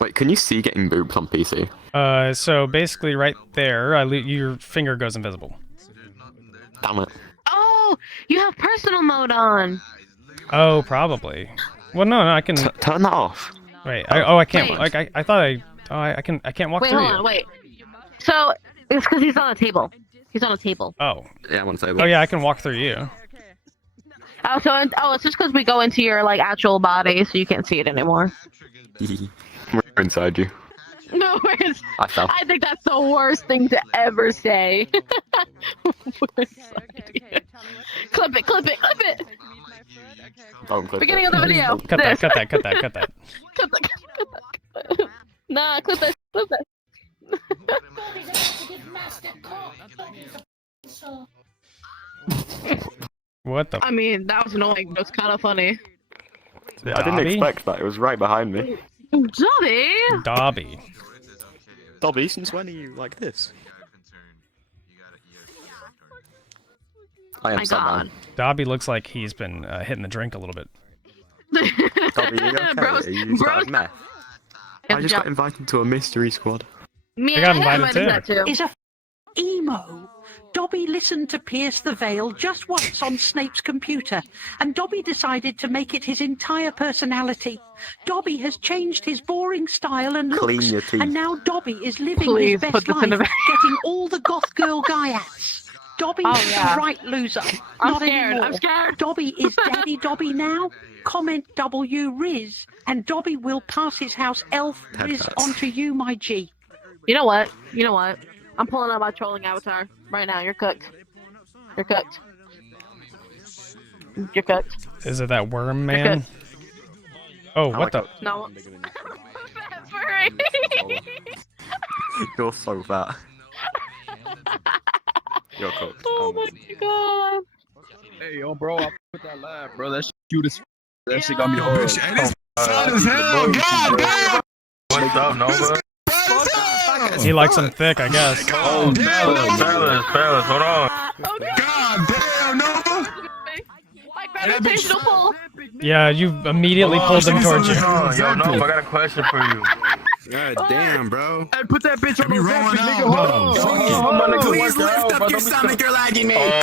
Wait, can you see getting booped on PC? So basically right there, your finger goes invisible. Damn it. Oh, you have personal mode on. Oh, probably. Well, no, I can. Turn that off. Wait. I can't. Wait. Like, I thought I. Oh, I can't walk Wait, through hold you. on, wait. So it's because he's on a table. He's on a table. Oh. Yeah, I want to say Oh that. yeah, I can walk through you. Oh, so it's just because we go into your like actual body, so you can't see it anymore. We're inside you. No, it's, I fell. I think that's the worst thing to ever say. Clip it, clip it, clip it. Don't clip Beginning it. of the video. Cut that. Cut that. Cut that. Cut that. Clip that, clip that. Nah, clip that, clip that. What the? I mean, that was annoying, but it's kind of funny. I didn't expect that. It was right behind me. Dobby! Dobby. Dobby, since when are you like this? I am My sat God. down. Dobby looks like he's been hitting the drink a little bit. Dobby, are you okay? Bros, Are you bros. meth? I just got invited to a mystery squad. Me I got and invited that too. Is a emo. Dobby listened to Pierce the Veil just once on Snape's computer, and Dobby decided to make it his entire personality. Dobby has changed his boring style and Clean looks, your teeth. and now Dobby is living Please his put best this in life, the- getting all the goth girl guyats. Dobby's Oh, yeah. the right loser. I'm Not scared, anymore. I'm scared. Dobby is Daddy Dobby now. Comment W Riz, and Dobby will pass his house elf Riz Headbats. onto you, my G. You know what? You know what? I'm pulling out my trolling avatar right now. You're cooked. You're cooked. You're cooked. Is it that worm man? Oh, what the? No. Furry. You're so fat. You're cooked. Oh my god. Hey, yo, bro, I put that live, bro. That shit cute as f. That shit got me hard. Bitch, and it's sad as hell. God damn. What's up, Nova? He likes them thick, I guess. Oh, fellas, hold on. Oh god. God damn, Nova. My gravitational pull. Yeah, you immediately pulled him towards you. Yo, Nova, I got a question for you. God damn, bro. Hey, put that bitch on Be the rolling nigga. out, Hold bro. on. Please, Hold on, my nigga. please Work lift out, up your bro. stomach. You're lagging me. Oh,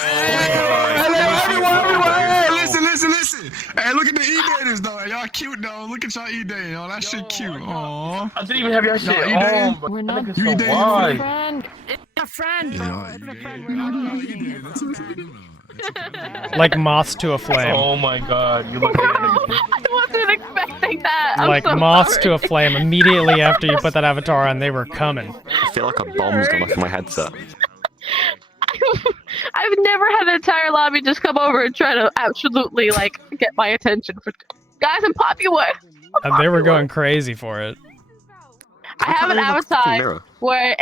Hey, listen. Hey, look at the E-daters, though. Y'all cute, though. Look at y'all E-dating, yo. That shit cute. Aww. I didn't even have your shit you on, dating? but We're that not nigga's You so dating? wide. friend. It's a friend. Yeah, It's a friend. you We're not dating. That's okay. No. Like moths to a flame. Oh my god, you look at I wasn't expecting that. I'm Like so moths sorry. to a flame. Immediately after you put that avatar on, they were coming. I feel like a bomb's gone off my headset. I've never had an entire lobby just come over and try to absolutely like get my attention. For guys, I'm popular. And they were going crazy for it. I have an Look at the fucking avatar mirror. where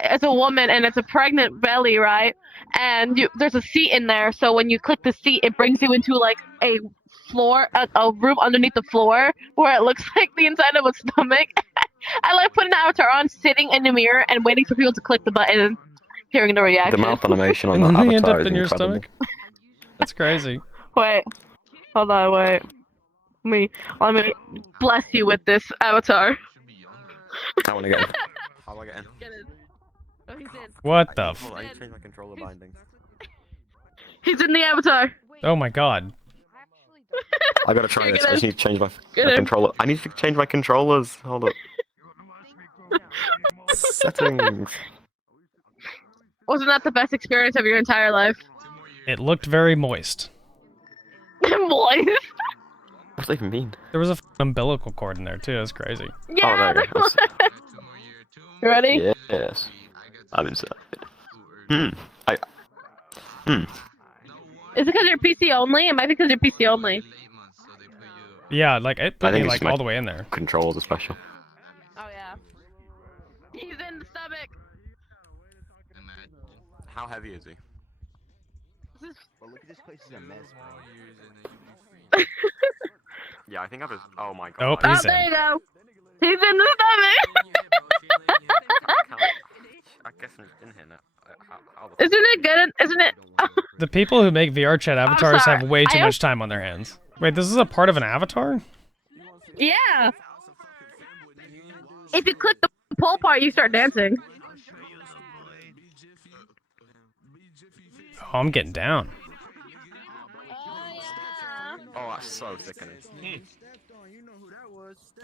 it's a woman and it's a pregnant belly, right? And there's a seat in there, so when you click the seat, it brings you into like a floor, a room underneath the floor where it looks like the inside of a stomach. I like putting an avatar on, sitting in the mirror, and waiting for people to click the button and hearing the The reaction. mouth animation on And that then they end avatar up is in your incredible. stomach. That's crazy. Wait, hold on, wait. Let me bless you with this avatar. I want to get in. How do I get in? Get in. Oh, he's in. What the? Hold on, I need to change my controller bindings. He's in the avatar. Oh my god. I gotta try Here, this. get I just in. need to change my Get in. controller. I need to change my controllers. Hold up. Settings. Wasn't that the best experience of your entire life? It looked very moist. Boy. What does that even mean? There was a umbilical cord in there too. That's crazy. Yeah. there you go. You ready? Yes. I'm inside. Hmm. Is it because you're PC only? It might be because you're PC only. Yeah, like it I put me think it's like my- all the way in there. Controls are special. Oh yeah. He's in the stomach. How heavy is he? But look at this place is a mess, Yeah, I think I was. Oh my god. Nope, Oh, he's there in. you go. He's in the stomach. I guess I'm just in here now. Isn't it good? Isn't it? The people who make VRChat avatars sorry. have way too I much time on their hands. Wait, this is a part of an avatar? Yeah. if you click the pole part, you start dancing. Oh, I'm getting down. Oh, that's so sickening.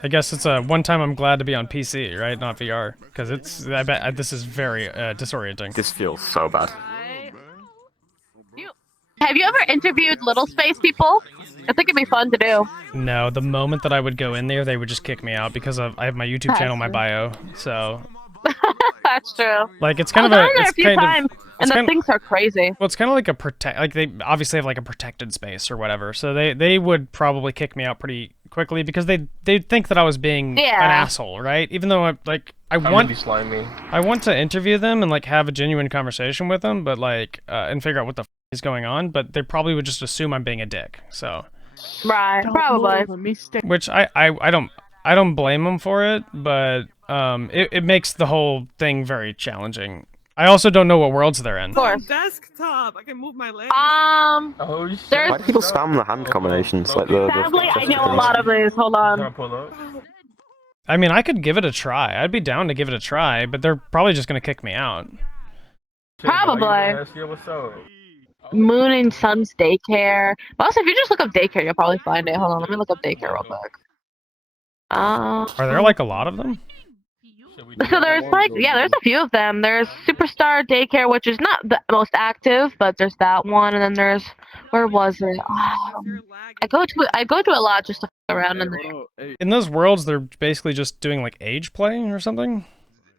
I guess it's one time I'm glad to be on PC, right? Not VR, because I bet this is very disorienting. This feels so bad. Have you ever interviewed little space people? I think it'd be fun to do. No, the moment that I would go in there, they would just kick me out because I have my YouTube channel in my bio. So That's true. like it's kind of I've a gone there it's a few kind times, of and the things are crazy. well, it's kind of like like they obviously have like a protected space or whatever. So they would probably kick me out pretty quickly because they'd think that I was being an asshole, right? Even though I want to interview them and like have a genuine conversation with them, but like and figure out what the is going on, but they probably would just assume I'm being a dick. So right, probably. Which I don't blame them for it, but it makes the whole thing very challenging. I also don't know what worlds they're in. Of course. Desktop. I can move my legs. Oh shit. Why do people spam the hand combinations like the? Sadly, I know a lot of these. Hold on. I mean, I could give it a try. I'd be down to give it a try, but they're probably just gonna kick me out. Probably. Moon and Sun's Daycare. But also, if you just look up Daycare, you'll probably find it. Hold on, let me look up Daycare real quick. Are there like a lot of them? So there's like, yeah, there's a few of them. There's Superstar Daycare, which is not the most active, but there's that one, and then there's, where was it? I go to a lot just to f around in there. In those worlds, they're basically just doing like age play or something.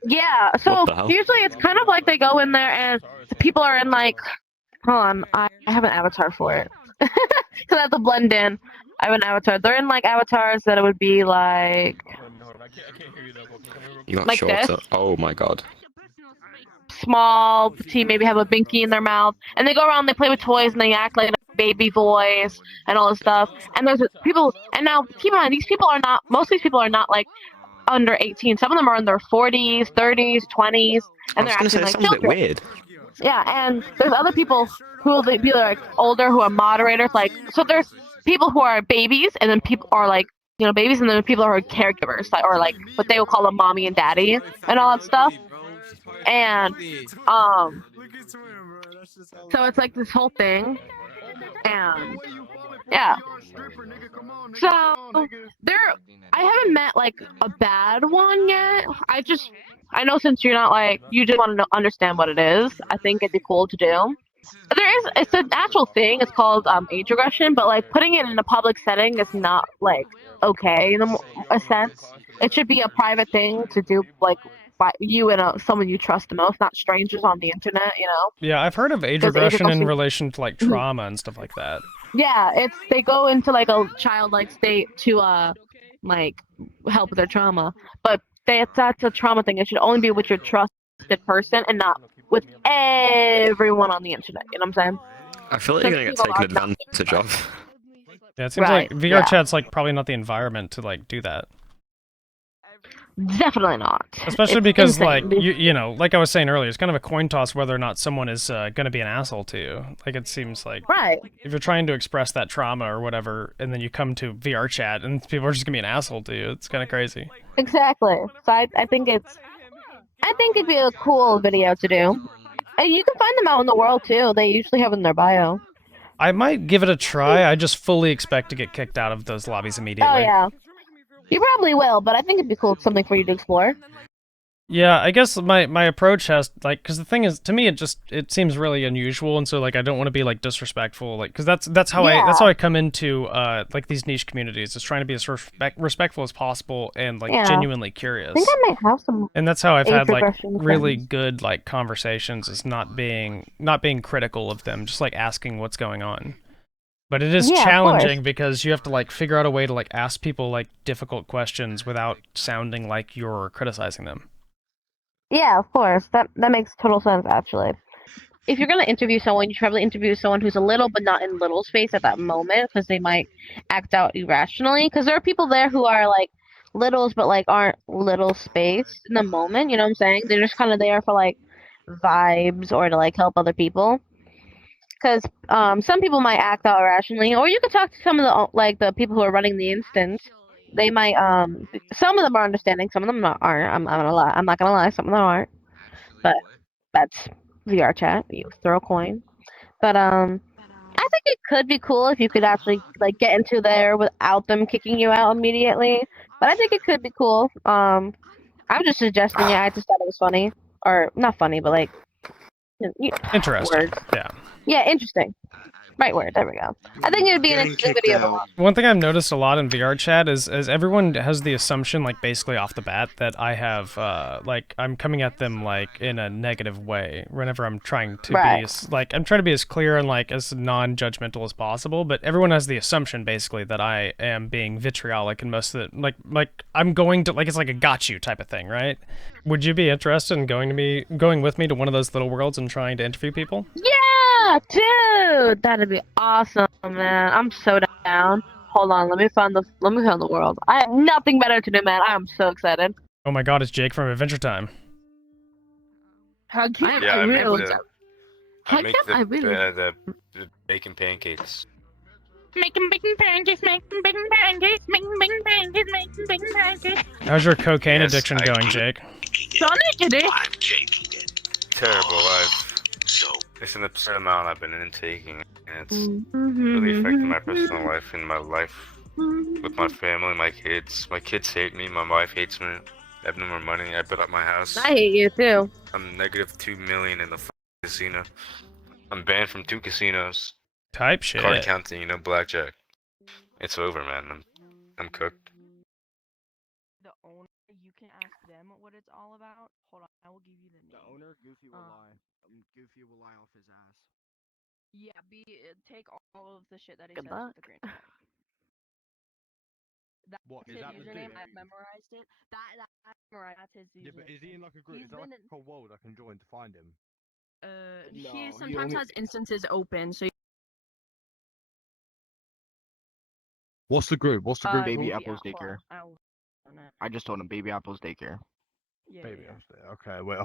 Yeah, so usually it's kind of like they go in there and the people are in like, hold on, I have an avatar for it. Because I have to blend in. I have an avatar. They're in like avatars that it would be like... You got like shorter. this. Oh my god. Small, petite, maybe have a binky in their mouth. And they go around, they play with toys, and they act like a baby voice and all this stuff. And there's people... And now, keep in mind, these people are not... Most of these people are not like under 18. Some of them are in their 40s, 30s, 20s. And they're acting like children. A bit weird. Yeah, and there's other people who will be like older, who are moderators. Like, so there's people who are babies, and then people are like, you know, babies, and then people who are caregivers, like, or like what they will call them mommy and daddy, and all that stuff. And so it's like this whole thing, and yeah. So I haven't met like a bad one yet. I know since you're not like, you just want to understand what it is, I think it'd be cool to do. It's an actual thing, it's called age regression, but like putting it in a public setting is not like okay in a sense. It should be a private thing to do like by you and someone you trust the most, not strangers on the internet, you know? Yeah, I've heard of age regression in relation to like trauma and stuff like that. Yeah, they go into like a childlike state to like help with their trauma, but that's a trauma thing. It should only be with your trusted person and not with everyone on the internet. You know what I'm saying? I feel like you're gonna get taken advantage of. Yeah, it seems like VRChat's like probably not the environment to like do that. Definitely not. Especially because like you know, like I was saying earlier, it's kind of a coin toss whether or not someone is going to be an asshole to you. Like it seems like if you're trying to express that trauma or whatever, and then you come to VRChat and people are just gonna be an asshole to you, it's kind of crazy. Exactly. So I think it'd be a cool video to do. And you can find them out in the world too. They usually have it in their bio. I might give it a try. I just fully expect to get kicked out of those lobbies immediately. Oh yeah. You probably will, but I think it'd be cool, something for you to explore. Yeah, I guess my approach has like, because the thing is, to me, it seems really unusual, and so like I don't want to be like disrespectful, like because that's how I come into like these niche communities, is trying to be as respectful as possible and like genuinely curious. I think I might have some. And that's how I've had like really good like conversations, is not being critical of them, just like asking what's going on. But it is challenging because you have to like figure out a way to like ask people like difficult questions without sounding like you're criticizing them. Yeah, of course. That makes total sense, actually. If you're going to interview someone, you should probably interview someone who's a little but not in little space at that moment, because they might act out irrationally. Because there are people there who are like littles but like aren't little space in the moment, you know what I'm saying? They're just kind of there for like vibes or to like help other people. Because some people might act out irrationally, or you could talk to some of the people who are running the instance, they might some of them are understanding, some of them aren't. I'm not gonna lie, some of them aren't. But that's VR chat. You throw a coin. But I think it could be cool if you could actually like get into there without them kicking you out immediately. But I think it could be cool. I'm just suggesting it. I just thought it was funny, or not funny, but like Interesting. words. Yeah. Yeah, interesting. Right word. There we go. I think it would be an Getting interesting kicked video to out. watch. One thing I've noticed a lot in VR chat is everyone has the assumption, like basically off the bat, that I have like I'm coming at them like in a negative way whenever I'm trying to Right. be like I'm trying to be as clear and like as non-judgmental as possible. But everyone has the assumption basically that I am being vitriolic and most of the like I'm going to like it's like a got you type of thing, right? Would you be interested in going with me to one of those little worlds and trying to interview people? Yeah, dude, that'd be awesome, man. I'm so down. Hold on, let me find the world. I have nothing better to do, man. I am so excited. Oh my God, it's Jake from Adventure Time. How cute! Yeah, I I make really. the How I make cute! I really. the bacon pancakes. Making bacon pancakes, making bacon pancakes, making bacon pancakes, making bacon pancakes. How's your cocaine Yes, addiction I going, can. Jake? Sonic it is. Terrible. It's an absurd amount I've been intaking, and it's really affecting my personal life and my life with my family, my kids. My kids hate me. My wife hates me. I have no more money. I built up my house. I hate you too. I'm negative 2 million in the casino. I'm banned from 2 casinos. Type shit. Card counting, blackjack. It's over, man. I'm cooked. The owner, you can ask them what it's all about. Hold on, I will give you the name. The owner, Goofy will lie. Goofy will lie off his ass. Yeah, take all of the shit that he Good says luck. with a grain of salt. That's What, is his that the username. dude? I've memorized it. That's his username. Yeah, but is he in like a group? He's Is there like been a world I can join to find him? he No, sometimes has instances open, so What's the group? What's the group? Baby Apple's Apple. Daycare. On it. I just told him Baby Apple's Daycare. Yeah, Baby yeah. Apple's Daycare. Okay, wait.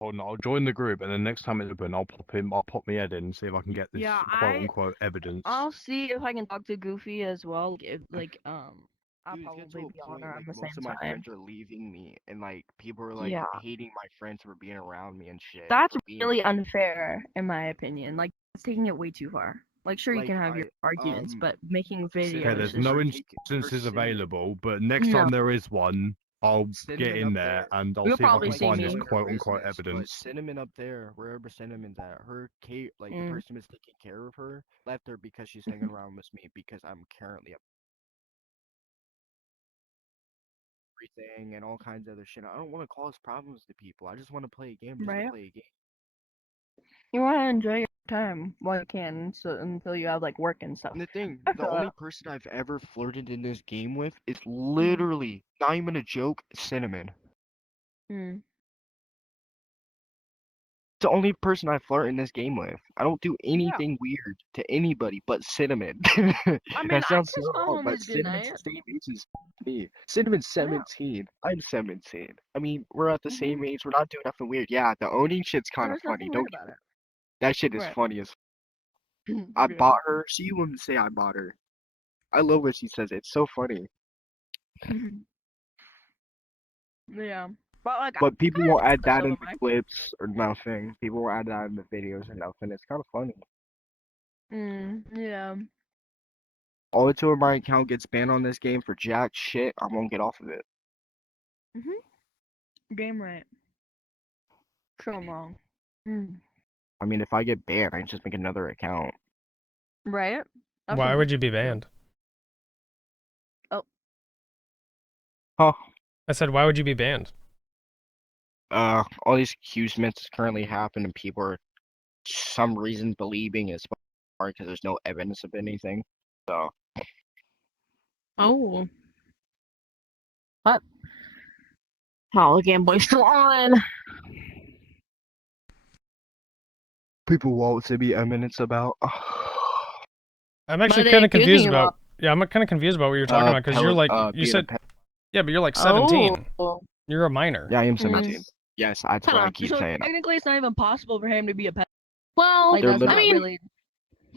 Hold on. I'll join the group, and then next time it's open, I'll pop my head in and see if I can get this Yeah, quote unquote evidence. I'll see if I can talk to Goofy as well. I'll Dude, probably it's getting be to a on point, around the most same of my time. friends are leaving me, and like people are like Yeah. hating my friends for being around me and shit. That's for being really unfair, in my opinion. Like, it's taking it way too far. Like, sure, you Like, can have your arguments, but making videos. Okay, there's is no ridiculous. instances available, but next No. time there is one, I'll Cinnamon get in up there there. and I'll You'll see if I probably can see find me. this Join her quote unquote business, but evidence. Cinnamon up there, wherever Cinnamon's at, her Kate, like the person who's taking care of her, left her because she's hanging around with me because I'm currently up everything and all kinds of other shit. I don't want to cause problems to people. I just want to play a game just Right. to play a game. You want to enjoy your time while you can, so until you have like work and stuff. And the thing, I the feel only that. person I've ever flirted in this game with is literally, not even a joke, Cinnamon. Mm. It's the only person I flirt in this game with. I don't do anything weird to anybody but Cinnamon. That sounds so wrong, but Cinnamon's the same age as me. Cinnamon's 17. I'm 17. I mean, we're at the same age. We're not doing nothing weird. Yeah, the owning shit's kind of There's funny. nothing Don't weird get about me. it. That shit is Right. funny as. I bought her. She wouldn't say I bought her. I love when she says it. It's so funny. Yeah. But like, But people won't add that in in the clips or nothing. People won't add that in the videos or nothing. It's kind of funny. Yeah. All until my account gets banned on this game for jack shit, I won't get off of it. Game right. Sure, I'm wrong. I mean, if I get banned, I can just make another account. Right? Why would you be banned? Oh. Huh. I said, why would you be banned? All these accusements currently happen, and people are some reason believing it's hard because there's no evidence of anything. So. Oh. What? Oh, the Game Boy's still on. People won't to be eminence about. I'm actually What are kind they of confused accusing you about. Yeah, I'm kind of confused about what you're talking about because you're like, you being a said, yeah, but you're like 17. Oh. You're a minor. Yeah, I am 17. Yes, that's why I keep So saying it. technically, it's not even possible for him to be a pet. Well, Like, They're that's lit- not I mean, really.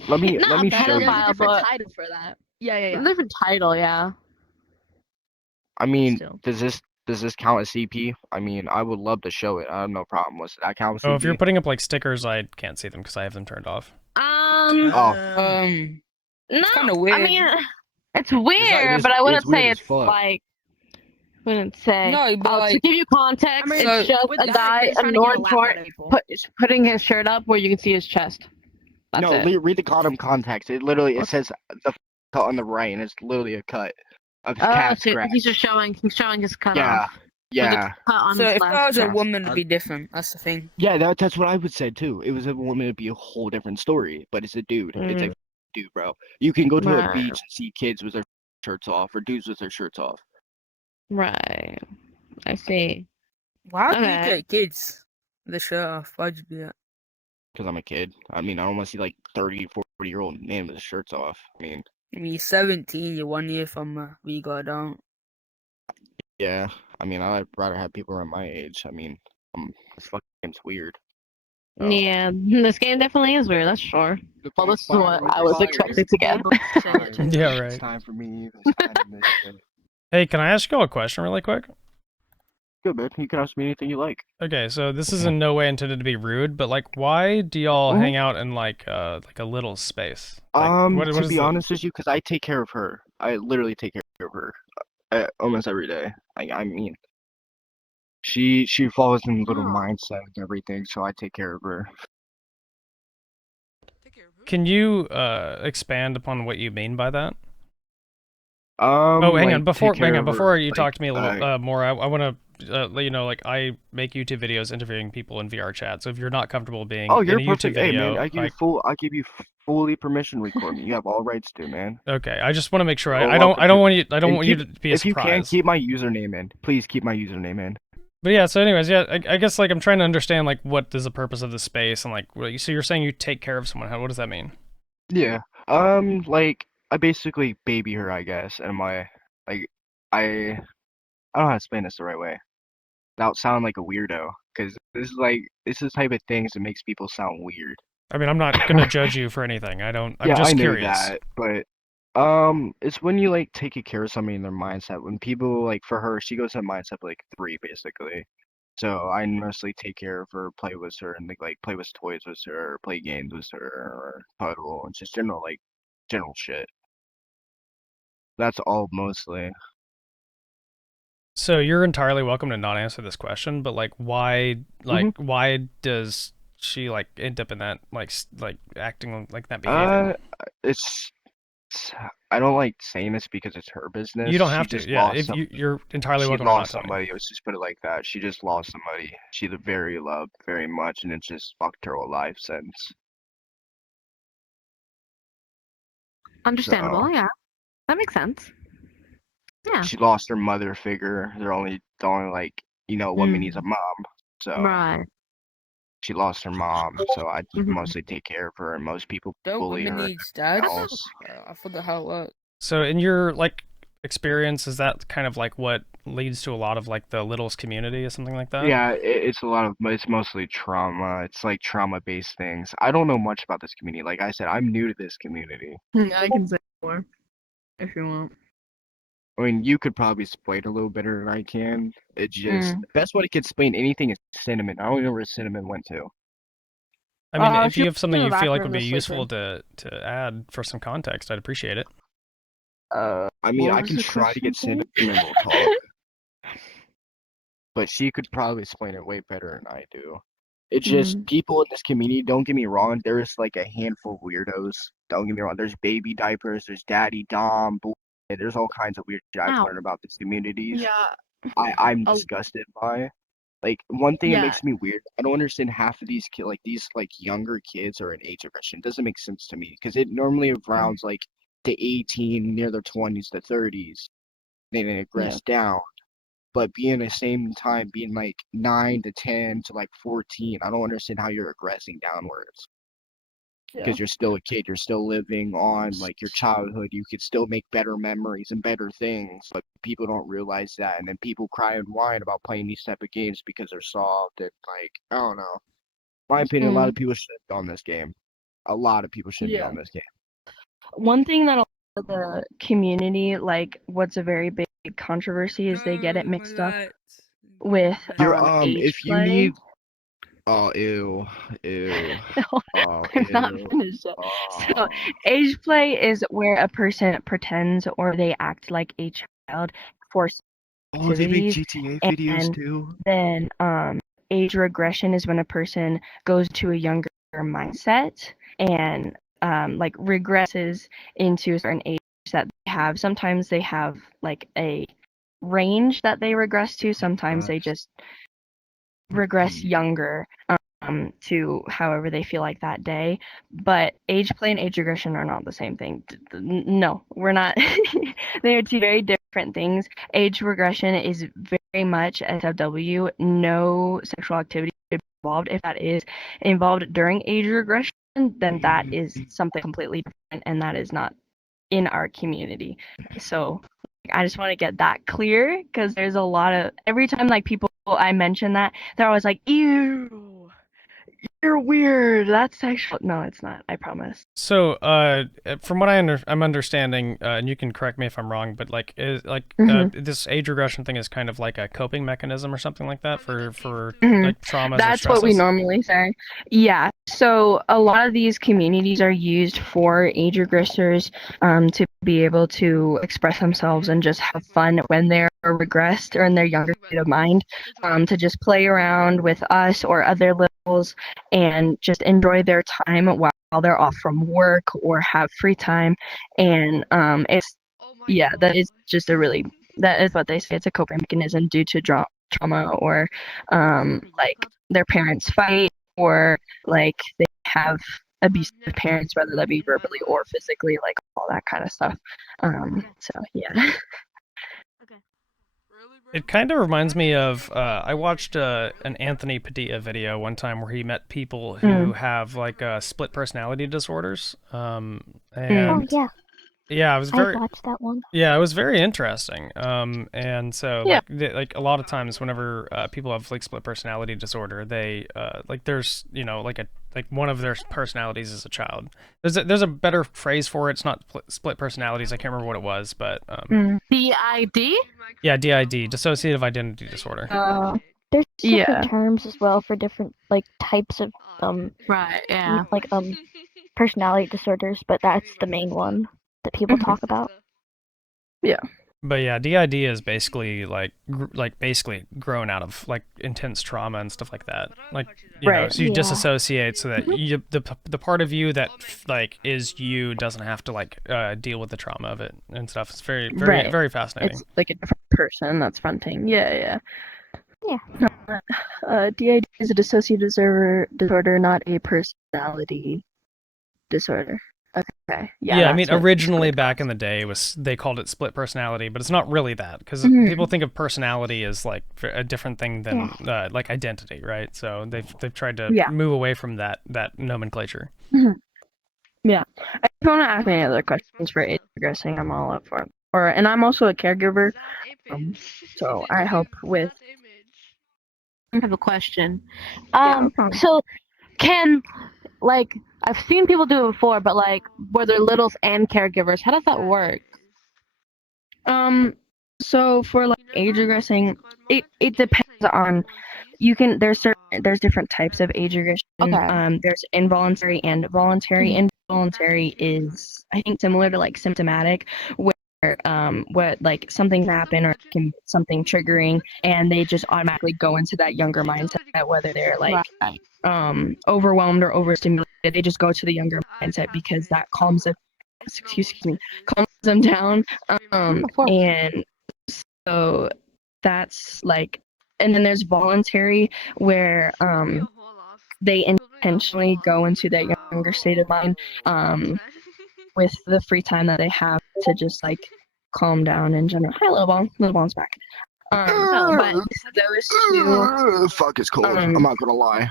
Let me not a show There's you. a pedophile, different but title for that. Yeah. different title, yeah. I mean, Still. does this count as CP? I mean, I would love to show it. I have no problem. Does that count as CP? Oh, if you're putting up like stickers, I can't see them because I have them turned off. Oh. It's kind of I weird. mean, it's weird, but I wouldn't say it's like. Wouldn't say. No, but To like, give you context, I mean, it's just with a that, guy he's in trying to get a orange lap short out of people. putting his shirt up where you can see his chest. That's No, it. read the bottom context. It says the cut on the right, and it's literally a cut of his calf So scratch. he's showing his cut Yeah, off. yeah. Cut on So his if left that was a chest. woman, it'd be different. That's the thing. Yeah, that's what I would say too. It was a woman, it'd be a whole different story. But it's a dude. It's a dude, bro. You can go to a beach and see kids with their shirts off, or dudes with their shirts off. Right. I see. Why do you Okay. get kids with the shirt off? Why'd you do that? Because I'm a kid. I mean, I don't want to see like 30, 40-year-old man with his shirts off. I mean, You're 17. You're 1 year from legal adult. yeah. I mean, I'd rather have people around my age. I mean, this fucking game's weird. So. Yeah, this game definitely is weird. That's sure. Well, this is what I was expecting to get. Yeah, right. It's time for me. It's time to miss it. Hey, can I ask you a question really quick? Good, man. You can ask me anything you like. Okay, so this is in no way intended to be rude, but like, why do y'all hang out in like a little space? Like, To be honest with you, because I take care of her. I literally take care of her almost every day. I mean, she follows in little mindset and everything, so I take care of her. Can you expand upon what you mean by that? Oh, hang like, on. Before you like, talk to me a little more, I want to let you know, like, I make YouTube videos interviewing people in VRChat. So if you're not comfortable being you're in a YouTube perfect. Hey, video, man, I give you fully permission to record me. You have all rights to, man. Okay, I just want to make sure. I don't want you to be a If you can, surprise. keep my username in. Please keep my username in. But yeah, so anyways, yeah, I guess like I'm trying to understand like what is the purpose of the space and like so you're saying you take care of someone. What does that mean? Yeah. Like I basically baby her, I guess, and I don't know how to explain this the right way without sounding like a weirdo, because this is the type of things that makes people sound weird. I mean, I'm not gonna judge you for anything. I'm Yeah, just I know curious. that, but it's when you like take care of somebody in their mindset. When people like, for her, she goes in mindset like 3 basically. So I mostly take care of her, play with her, and like play with toys with her, play games with her, or cuddle, and just general shit. That's all mostly. So you're entirely welcome to not answer this question, but like, why does she like end up in that like acting like that behavior? I don't like saying this because it's her business. You don't have She to. just Yeah, lost if you're entirely welcome She to not lost tell me. somebody. Let's just put it like that. She just lost somebody she very loved very much, and it just fucked her whole life since. Understandable, So, yeah. That makes sense. Yeah. she lost her mother figure. The only like, woman needs a mom. So Right. she lost her mom. So I just mostly take care of her, and most people Don't bully women her. need dads? Else. I forgot how it works. So in your like experience, is that kind of like what leads to a lot of like the Littles community or something like that? Yeah, it's mostly trauma. It's like trauma-based things. I don't know much about this community. Like I said, I'm new to this community. I can say more if you want. I mean, you could probably explain a little better than I can. It just best way to explain anything is cinnamon. I don't even know where cinnamon went to. I mean, if you have something you feel like would be useful to add for some context, I'd appreciate it. I mean, I can try to get cinnamon and we'll talk. But she could probably explain it way better than I do. It's just people in this community, don't get me wrong, there's like a handful of weirdos. Don't get me wrong, there's baby diapers, there's daddy dom, there's all kinds of weird shit I've learned about these communities. Yeah. I'm disgusted by. Like, one thing that makes me weird, I don't understand half of these these younger kids are in age aggression. It doesn't make sense to me, because it normally rounds like to 18, near their 20s to 30s. Then it aggress down. But being the same time being like 9 to 10 to like 14, I don't understand how you're aggressing downwards. Because you're still a kid, you're still living on like your childhood, you could still make better memories and better things, but people don't realize that, and then people cry and whine about playing these type of games because they're soft and like, I don't know. In my opinion, a lot of people should be on this game. A lot of people should be on this game. One thing that a lot of the community, like, what's a very big big controversy is they get it mixed up with age if you play. need. Oh, ew. Oh, I'm not ew. finished yet. So, age play is where a person pretends or they act like a child for Oh, they make activities, GTA videos and too. then age regression is when a person goes to a younger mindset and like regresses into a certain age that they have. Sometimes they have like a range that they regress to. Sometimes they just regress younger to however they feel like that day. But age play and age regression are not the same thing. No, we're not. They are two very different things. Age regression is very much SFW, no sexual activity involved. If that is involved during age regression, then that is something completely different, and that is not in our community. So I just want to get that clear because there's a lot of every time like people I mention that they're always like, ew, you're weird. That's sexual. No, it's not. I promise. So, from what I'm understanding, and you can correct me if I'm wrong, but like, this age regression thing is kind of like a coping mechanism or something like that for like traumas or That's what we stresses? normally say. Yeah. So a lot of these communities are used for age regressors to be able to express themselves and just have fun when they're regressed or in their younger state of mind, to just play around with us or other littles and just enjoy their time while they're off from work or have free time. And it's that is just that is what they say. It's a coping mechanism due to trauma or like their parents fight or like they have abusive parents, whether that be verbally or physically, like all that kind of stuff. So yeah. It kind of reminds me of I watched an Anthony Padilla video one time where he met people who have like split personality disorders. And Oh yeah, it was very I watched that one. Yeah, it was very interesting. And so like a lot of times whenever people have like split personality disorder, they like there's like one of their personalities is a child. There's a better phrase for it. It's not split personalities. I can't remember what it was, but DID? Yeah, DID, dissociative identity disorder. There's different terms as well for different like types of right, yeah. like personality disorders, but that's the main one that people talk about. Yeah. But yeah, DID is basically like basically grown out of like intense trauma and stuff like that. Like you know, so you disassociate so that you the part of you that like is you doesn't have to like deal with the trauma of it and stuff. It's very fascinating. It's like a different person that's fronting. Yeah. DID is a dissociative disorder, not a personality disorder. Okay. Yeah, I mean, originally back in the day, they called it split personality, but it's not really that because people think of personality as like a different thing than like identity, right? So they've tried to move away from that nomenclature. Yeah. If you want to ask me any other questions for age regressing, I'm all up for it. And I'm also a caregiver, so I help with. I have a question. So can like I've seen people do it before, but like were there littles and caregivers? How does that work? So for like age regressing, it depends on there's different types of age regression. Okay. There's involuntary and voluntary. Involuntary is I think similar to like symptomatic, where what like something happen or can something triggering and they just automatically go into that younger mindset, whether they're like overwhelmed or overstimulated, they just go to the younger mindset because that calms them down. And so that's like, and then there's voluntary where they intentionally go into that younger state of mind with the free time that they have to just like calm down in general. Hi, Little Ball's back. But those two, fuck, it's cold. I'm not gonna lie.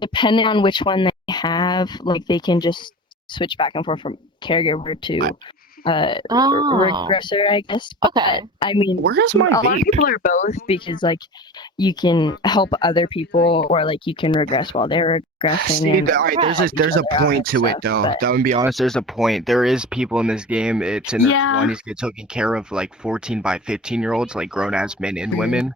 Depending on which one they have, like they can just switch back and forth from caregiver to regressor, I guess. But, Okay. I mean, Where's my a lot of vape? people are both because like you can help other people or like you can regress while they're regressing. See, and all right, help there's each a other out point and to it stuff, though. but I'm gonna be honest, there's a point. There is people in this game. It's in their Yeah. 20s get taken care of like 14 by 15-year-olds, like grown ass men and women.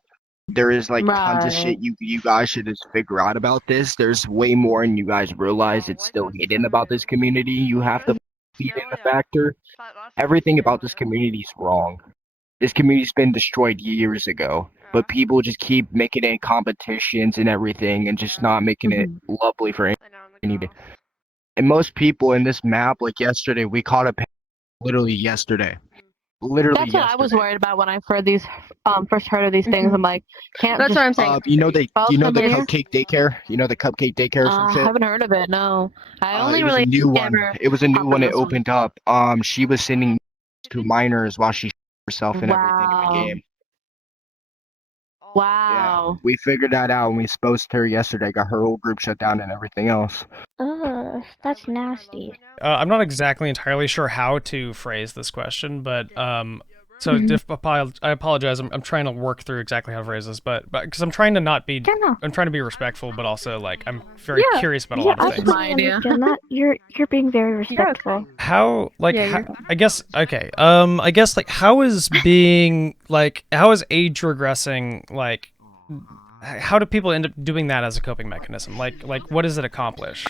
There is like tons of shit you guys should just figure out about this. There's way more, and you guys realize it's still hidden about this community. You have to feed in the factor. Everything about this community is wrong. This community's been destroyed years ago, but people just keep making it competitions and everything, and just not making it lovely for anybody. And most people in this map, like yesterday, we caught a literally yesterday. Literally That's what I was yesterday. worried about when I first heard of these things. I'm like, can't that's just what I'm saying. You know the somebody- cupcake daycare? You know the cupcake daycare or some I shit? haven't heard of it. No, I only It was really a new one. ever. It was a new hop one. on It this one. opened up. She was sending to minors while she herself and everything in the Wow. game. Wow. We figured that out and we exposed her yesterday. Got her whole group shut down and everything else. Ugh, that's nasty. I'm not exactly entirely sure how to phrase this question, but so I apologize. I'm trying to work through exactly how to phrase this, but because I'm trying to not be, I'm trying to be respectful, but also like I'm very curious about a lot of I things. totally understand that. You're being very respectful. How like I guess okay. I guess like how is age regressing like? How do people end up doing that as a coping mechanism? Like what does it accomplish?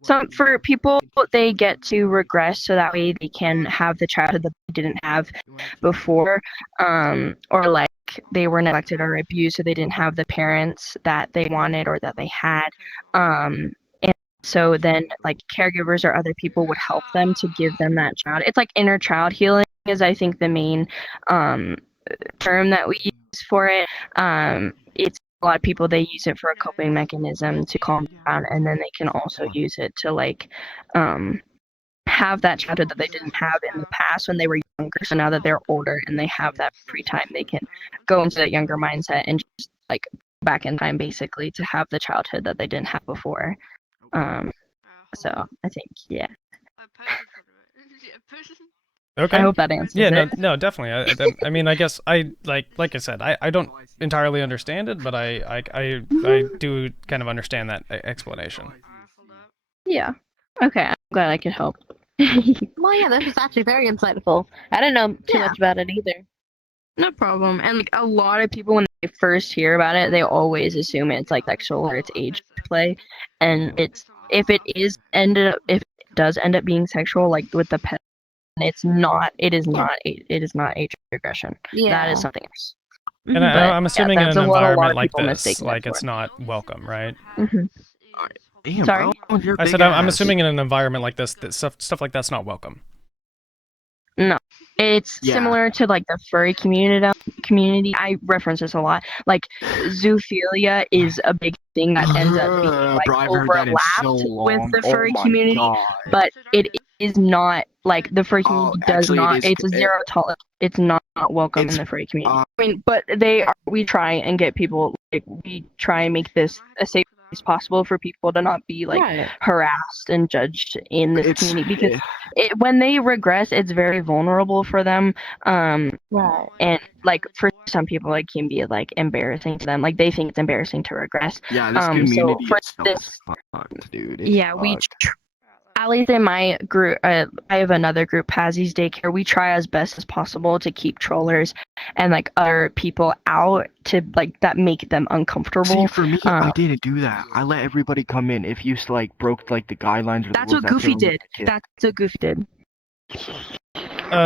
So for people, they get to regress so that way they can have the childhood that they didn't have before, or like they were neglected or abused, so they didn't have the parents that they wanted or that they had. And so then like caregivers or other people would help them to give them that child. It's like inner child healing is I think the main term that we use for it. It's a lot of people, they use it for a coping mechanism to calm down, and then they can also use it to like have that childhood that they didn't have in the past when they were younger. So now that they're older and they have that free time, they can go into that younger mindset and just like back in time basically to have the childhood that they didn't have before. So I think Okay. I hope that answers it. it. Definitely. I mean, I guess I like I said, I don't entirely understand it, but I do kind of understand that explanation. Yeah. Okay, I'm glad I could help. Well, yeah, this is actually very insightful. I didn't know too much about it either. No problem. And like a lot of people when they first hear about it, they always assume it's like sexual or it's age play. And if it does end up being sexual, like with the pet, it is not age regression. That is something else. And I'm assuming in an environment like this, like it's not welcome, right? Damn, Sorry? bro, you're I said big I'm ass. assuming in an environment like this, that stuff like that's not welcome. No, it's similar to like the furry community. I reference this a lot. Like zoophilia is a big thing that ends up being like Bro, I've heard that in so overlapped long. with the Oh furry my community, God. but it is not like the furry community does actually, not. It's a zero tolerance. It's not welcome in the furry community. I mean, but we try and get people like we try and make this as safe as possible for people to not be like harassed and judged in this community because when they regress, it's very vulnerable for them. And like for some people, it can be like embarrassing to them. Like they think it's embarrassing to regress. Yeah, this community so for is so this, fucked, dude. It's we. fucked. At least in my group, I have another group, Pazzy's Daycare. We try as best as possible to keep trollers and like other people out to like that make them uncomfortable. See, for me, I didn't do that. I let everybody come in. If you like broke like the guidelines or that's the what rules, Goofy did. That's what Goofy did.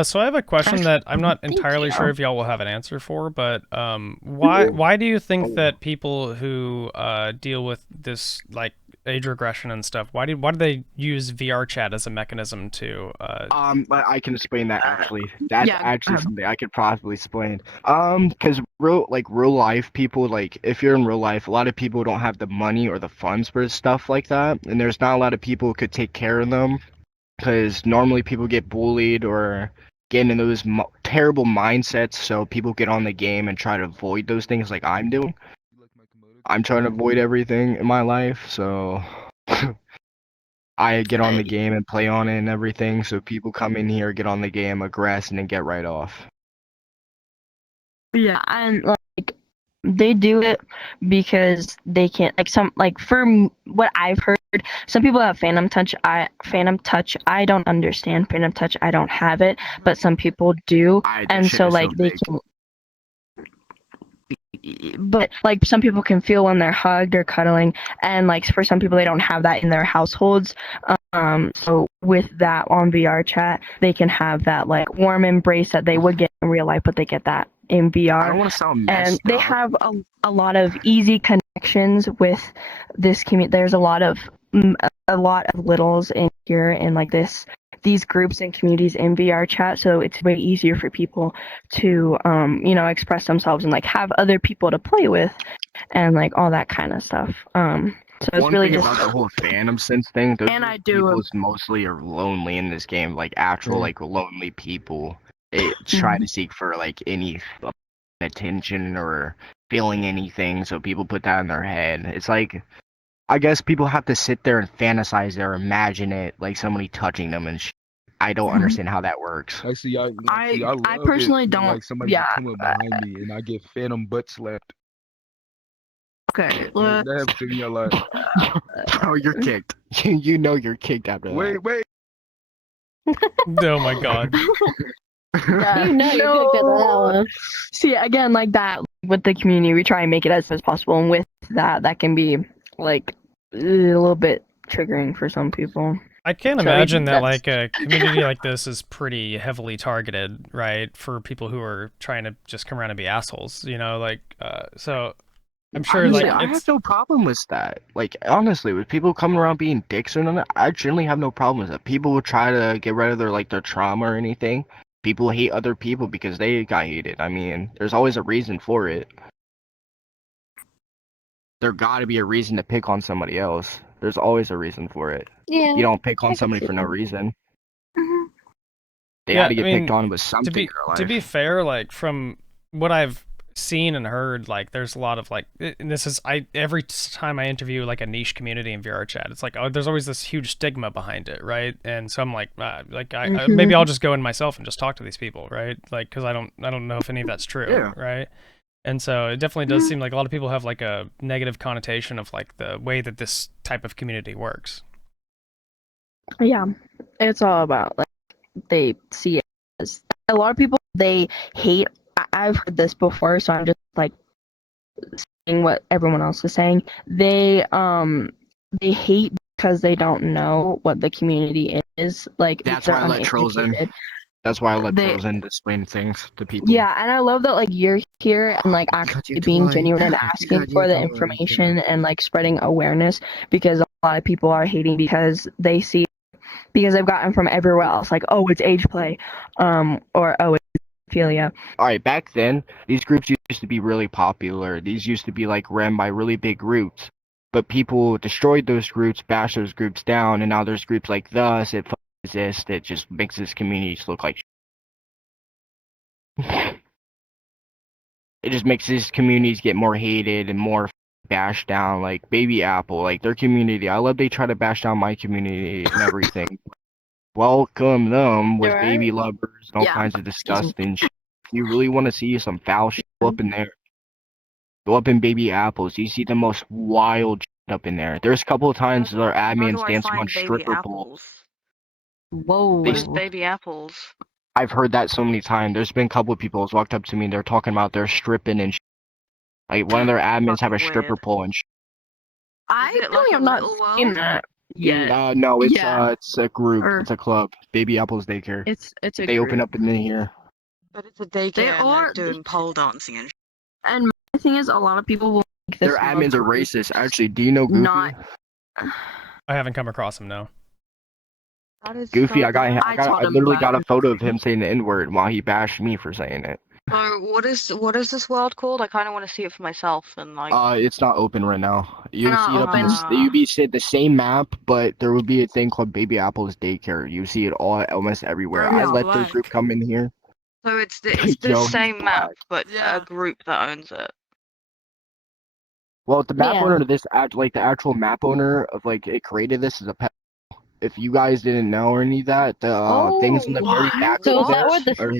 So I have a question that I'm not entirely sure if y'all will have an answer for, but why do you think that people who deal with this like age regression and stuff, why do they use VRChat as a mechanism to I can explain that actually. That's actually something I could possibly explain. Because real life people, like if you're in real life, a lot of people don't have the money or the funds for stuff like that, and there's not a lot of people who could take care of them. Because normally people get bullied or get into those terrible mindsets, so people get on the game and try to avoid those things like I'm doing. I'm trying to avoid everything in my life, so I get on the game and play on it and everything, so people come in here, get on the game, aggress, and then get right off. Yeah, and like they do it because they can't what I've heard, some people have phantom touch. I don't understand phantom touch. I don't have it, but some people do, and so like they can. But like some people can feel when they're hugged or cuddling, and like for some people they don't have that in their households. So with that on VRChat, they can have that like warm embrace that they would get in real life, but they get that in VR. I don't want to sound And messed they up. have a lot of easy connections with this community. There's a lot of littles in here and like these groups and communities in VRChat, so it's way easier for people to express themselves and like have other people to play with and like all that kind of stuff. So it's One really thing just about the whole Phantom Sense thing, those and I do people mostly are lonely in this game, like actual like lonely people. It try to seek for like any attention or feeling anything, so people put that in their head. It's like, I guess people have to sit there and fantasize or imagine it, like somebody touching them and I don't understand how that works. I see. I I love personally it when, don't. like somebody's coming behind me and I get phantom butt slapped. Okay, That happens to me a lot. Oh, you're kicked. You know you're kicked after that. Wait. Oh my god. Yeah, You know you're kicked out of that one. See, again, like that with the community, we try and make it as possible, and with that can be like a little bit triggering for some people. I can't So imagine that that's- like a community like this is pretty heavily targeted, right, for people who are trying to just come around and be assholes, so I'm sure Honestly, like I have it's no problem with that. Like honestly, with people coming around being dicks or nothing, I generally have no problem with that. People will try to get rid of their trauma or anything. People hate other people because they got hated. I mean, there's always a reason for it. There gotta be a reason to pick on somebody else. There's always a reason for it. Yeah. You don't pick on somebody for no reason. They yeah, had to get I mean, picked on with something in their life. to be fair, like from what I've seen and heard, like there's a lot of like, and this is every time I interview like a niche community in VRChat, it's like, oh, there's always this huge stigma behind it, right? And so I'm like maybe I'll just go in myself and just talk to these people, right? Like because I don't know if any of that's true, Yeah. right? And so it definitely does seem like a lot of people have like a negative connotation of like the way that this type of community works. Yeah, it's all about like they see it as a lot of people they hate. I've heard this before, so I'm just like saying what everyone else is saying. They hate because they don't know what the community is like. That's they're why I let trolls in. uneducated. That's why I let They- trolls in to explain things to people. Yeah, and I love that like you're here and like actually being genuine and asking for the information and like spreading awareness, because a lot of people are hating because they've gotten from everywhere else, like, oh, it's age play, or oh, it's pedophilia. Alright, back then, these groups used to be really popular. These used to be like ran by really big groups. But people destroyed those groups, bashed those groups down, and now there's groups like this, it exists, it just makes this community look like it just makes these communities get more hated and more bashed down, like Baby Apple, like their community. I love they try to bash down my community and everything. Welcome them with baby lovers and all kinds of disgusting shit. If you really want to see some foul shit, go up in there. Go up in Baby Apples. You see the most wild shit up in there. There's a couple of times their admins dancing on stripper poles. Whoa. What is baby apples? I've heard that so many times. There's been a couple of people who's walked up to me and they're talking about they're stripping and like one of their admins have a stripper pole and I it really like have a not little seen world? that yet. no, it's Yeah. it's a group, Or- it's a club. Baby Apples Daycare. It's a They open up in here. But it's a daycare They and are- they're doing pole dancing and And my thing is, a lot of people will make this Their admins are racist. Actually, do you know Goofy? not. I haven't come across him, no. Goofy, I literally got a bad. photo of him saying the N-word while he bashed me for saying it. So what is this world called? I kind of want to see it for myself and like. It's not open right now. You'll Not see it up in open. you'll be see the same map, but there will be a thing called Baby Apples Daycare. You see it all almost everywhere. Bro, I he's let their black. group come in here. So it's the Yo, he's same map, black. but Yeah. a group that owns it. Well, the map Yeah. owner of this the actual map owner of like it created this is a pet. if you guys didn't know or any of that, the things in the very back So of is that where this are.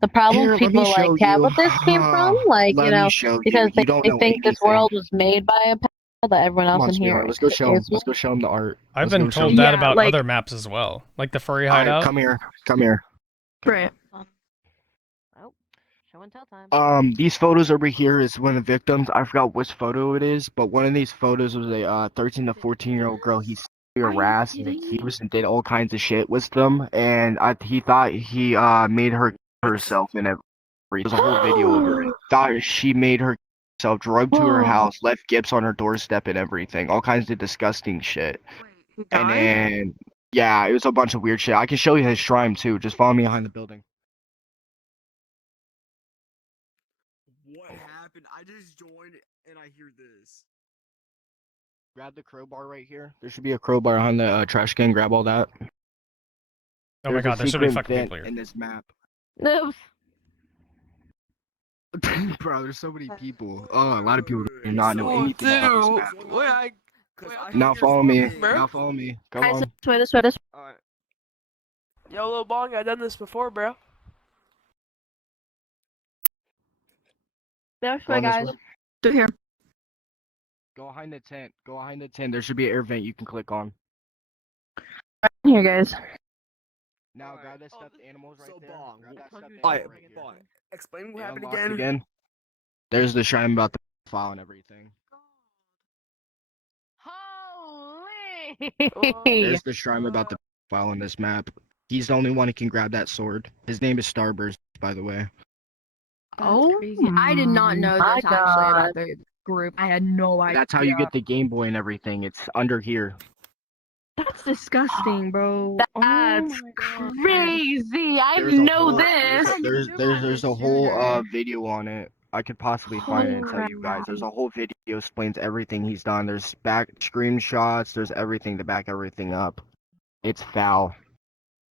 the problems Here, let me people like show have you. with this came from? Like, Let me show you. because You don't they know think this anything. world was made by a pedophile that everyone Come else on, in here sweetheart. Let's go show him. is Let's go show him the art. I've Let's been go show told him. that Yeah, about like- other maps as well, like the furry All right, hideout. come here. Come here. Right. Oh, show and tell time. These photos over here is one of the victims. I forgot which photo it is, but one of these photos was a 13 to 14-year-old girl. He harassed and accused and did all kinds of shit with them, and he thought he made her herself and everything. There's a whole video over it. Thought she made herself, drove to her house, left gifts on her doorstep and everything. All kinds of disgusting shit. And then yeah, it was a bunch of weird shit. I can show you his shrine too. Just follow me behind the building. What happened? I just joined and I hear this. Grab the crowbar right here. There should be a crowbar on the trash can. Grab all that. Oh my god, there's so many fucking people here. in this map. Oops. Bro, there's so many people. Oh, a lot of people do not know anything about this map. Now follow me. Now follow me. Come on. This way. Alright. Yo, Lil Bong, I done this before, bro. This Go way, on this guys. way. Through here. Go behind the tent. Go behind the tent. There should be an air vent you can click on. Here, guys. Now grab that stuffed animals right there. Grab that stuffed Alright, animal right here. explain what It happened unlocks again. There's the shrine about the file and everything. Holy! There's the shrine about the file in this map. He's the only one who can grab that sword. His name is Starburst, by the way. Oh, crazy. I did not know my this actually God. about the group. I had no idea. That's how you get the Game Boy and everything. It's under here. That's disgusting, bro. That's oh my God. crazy! I There's didn't a know whole- this. There's a whole video on it. I could possibly find it and tell you guys. There's a whole video explains everything he's done. There's back screenshots. There's everything to back everything up. It's foul.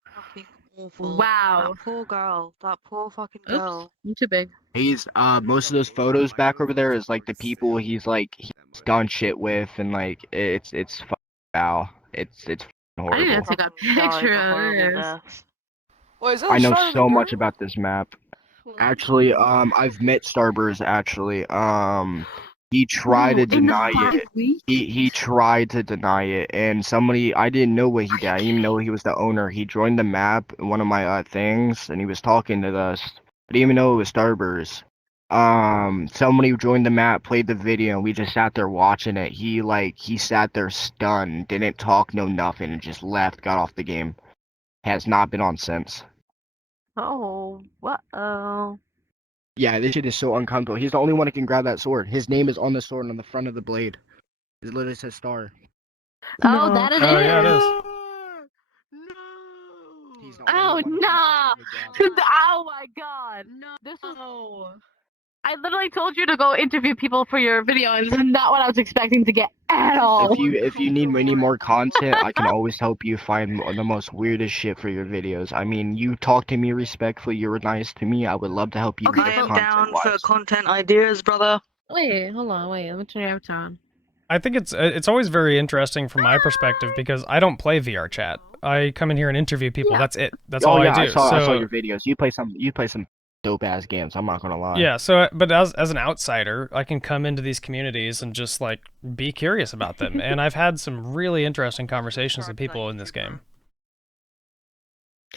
Fucking awful. Wow. That poor girl. That poor fucking girl. I'm too big. He's most of those photos back over there is like the people he's done shit with, and like it's fucking foul. It's I horrible. need to take a picture of this. Wait, is that I the know start of the so much group? about this map. Actually, I've met Starburst actually. He tried to deny it. He tried to deny it, and somebody I didn't know what he did. I didn't even know he was the owner. He joined the map in one of my things, and he was talking to us. I didn't even know it was Starburst. Somebody joined the map, played the video, and we just sat there watching it. He sat there stunned, didn't talk, no nothing, and just left, got off the game. Has not been on since. Oh, what-oh. Yeah, this shit is so uncomfortable. He's the only one that can grab that sword. His name is on the sword on the front of the blade. It literally says star. Oh, No. that it is? Oh yeah, it is. He's the Oh, only one nah. that can grab it. Oh my god. No. This was... I literally told you to go interview people for your video, and this is not what I was expecting to get at all. If you need any more content, I can always help you find the most weirdest shit for your videos. I mean, you talk to me respectfully, you were nice to me. I would love to help you. I am down for content ideas, brother. Wait, hold on, wait, let me turn your avatar on. I think it's always very interesting from my perspective because I don't play VRChat. I come in here and interview people. That's it. That's all I do. I saw so, your videos. You play some dope ass games. I'm not gonna lie. Yeah. So, but as an outsider, I can come into these communities and just like be curious about them. And I've had some really interesting conversations with people in this game.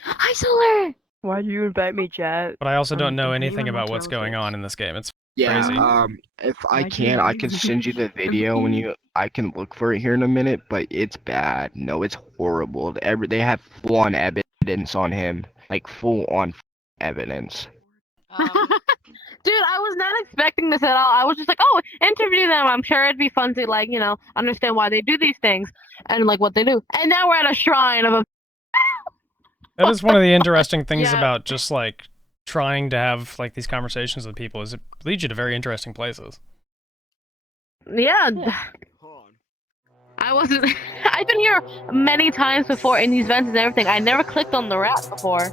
Hi, Solar. Why do you invite me, chat? But I also don't know anything about what's going on in this game. It's Yeah, crazy. if I can send you the video I can look for it here in a minute, but it's bad. No, it's horrible. They have full on evidence on him, like full on evidence. Dude, I was not expecting this at all. I was just like, oh, interview them. I'm sure it'd be fun to, like, you know, understand why they do these things and, like, what they do. And now we're at a shrine of a... That is one of the interesting things Yeah. about just like trying to have like these conversations with people is it leads you to very interesting places. Yeah. I wasn't... I've been here many times before in these vents and everything. I never clicked on the rat before.